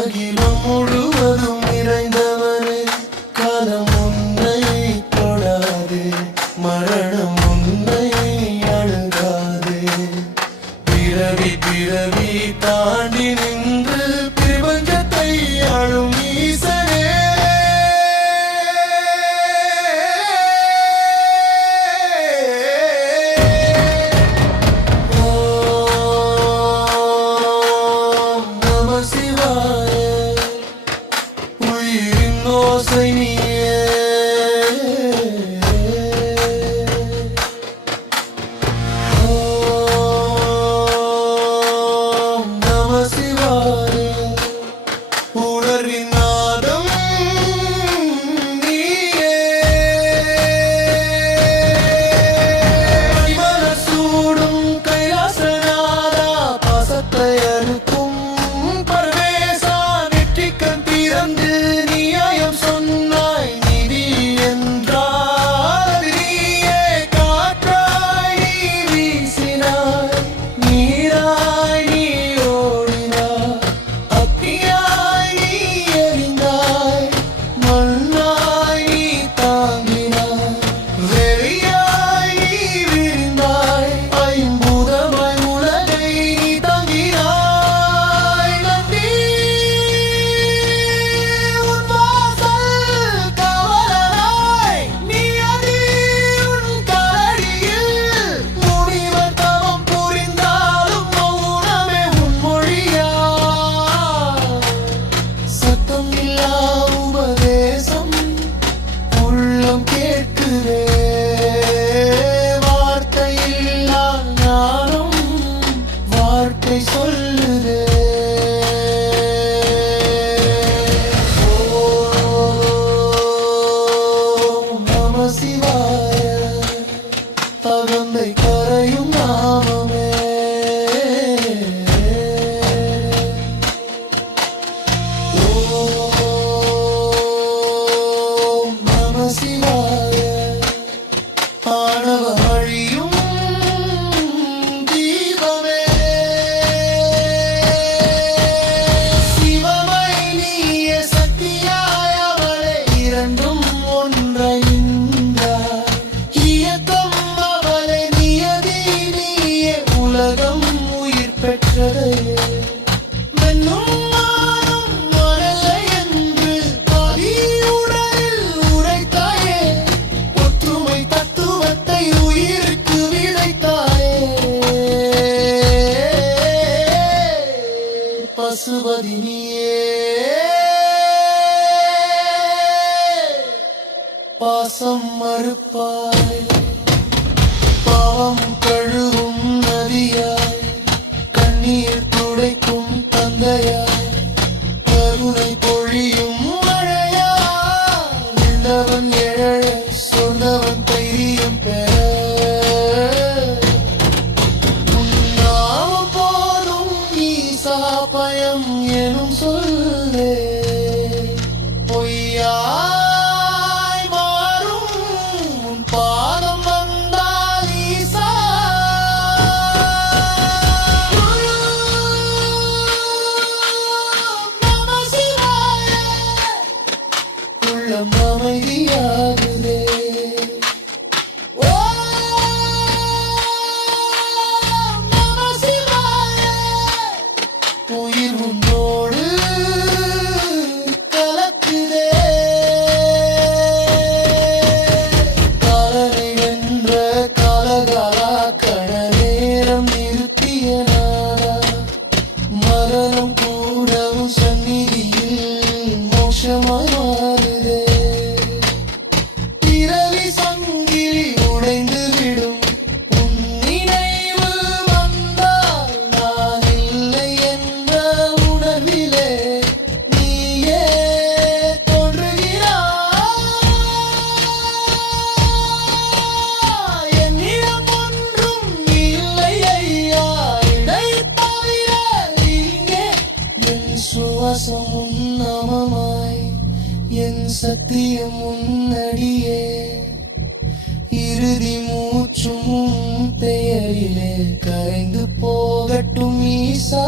அகிலம் முழுவதும் நிறைந்தவனே, காலம் உன்னை தொடாது, மரணம் உன்னை அணுகாது. பிறவி பிறவி தாண்டி நின்று பிரபஞ்சத்தை ஆளும் ஈசனே. ஓம் நம சிவாய, உயிரின் ஓசை நீயே. ஓம் நம சிவாய, உணர்வின் நாதம் நீயே. மணிமலர் சூடும் கைலாசநாதா, பாசத்தை அறுக்கும் பரமேசா, நெற்றிக்கண் திறந்து நியாயம் சொன்னாய். நீதி என்றால் அது நீயே. காற்றாய் நீ வீசினாய், நீராய் நீ ஓடினாய், அக்கினியாய் நீ எரிந்தாய், மண்ணாய் நீ தாங்கினாய், வெளியாய் நீ விரிந்தாய், ஐம்பூதமாய் உலகை நீ தாங்கினாய். நந்தி உன் வாசல் காவலனாய், நீ அதி உன் காலடியில். முனிவர் தவம் புரிந்தாலும் மௌனமே உன் மொழியா. சத்தம் இல்லா உபதேசம் உள்ளம் கேட்குதே, வார்த்தை இல்லா ஞானம் வார்த்தை சொல்லுதே. ஓம் நம சிவாய, அகந்தை கரையும் நாமமே. ஓம் நம சிவாய, ஆணவ அழியும் தீபமே. சிவமை நீயே, சக்தியாய் அவளே, இரண்டும் ஒன்றாய் நின்றாய். இயக்கம் அவளே, நியதி நீயே, உலகம் உயிர் பெற்றதையே. வெண்ணும் நானும் வரலை என்று பதியுடலில் உரைத்தாயே, ஒற்றுமை தத்துவத்தை உயிருக்கு விதைத்தாயே. பசுபதி நீயே, பாசம் மறுப்பாய், பாவம் கழுவும் நதியாய், கண்ணீர் துடைக்கும் தந்தையாய், கருணை பொழியும் மழையா. உள்ளவன் எழ சொன்னவன் தைரியம் பெற, உன்னாம போதும் ஈசா பயம் எனும் சொல்லே. பொய்யாய் மாறும் உன் பாதம் வந்தால் ஈசா. நம சிவாய, உள்ளம் அமைதியாகுதே. ஓம் நம சிவாய, உயிர் உன்னோடு கலக்குதே. காலனை வென்ற காலகாலா, கண நேரம் நிறுத்திய நாடா, மரணம் கூடவும் சந்நிதியில் மோட்சமாய் மாறுதே. பிறவி சங்கிலி உடைந்து விடும், உன் நினைவு வந்தால் நான் இல்லை என்ற உணர்விலே நீயே தோன்றுகிறாய். என்னிடம் ஒன்றும் இல்லை ஐயா, இடை தவிர இங்கே. என் சுவாசம் உன் நாமமாய், என் சத்தியம் உன்னடியே. இறுதி மூச்சும் பெயரிலே கரைந்து போகட்டும் ஈசா.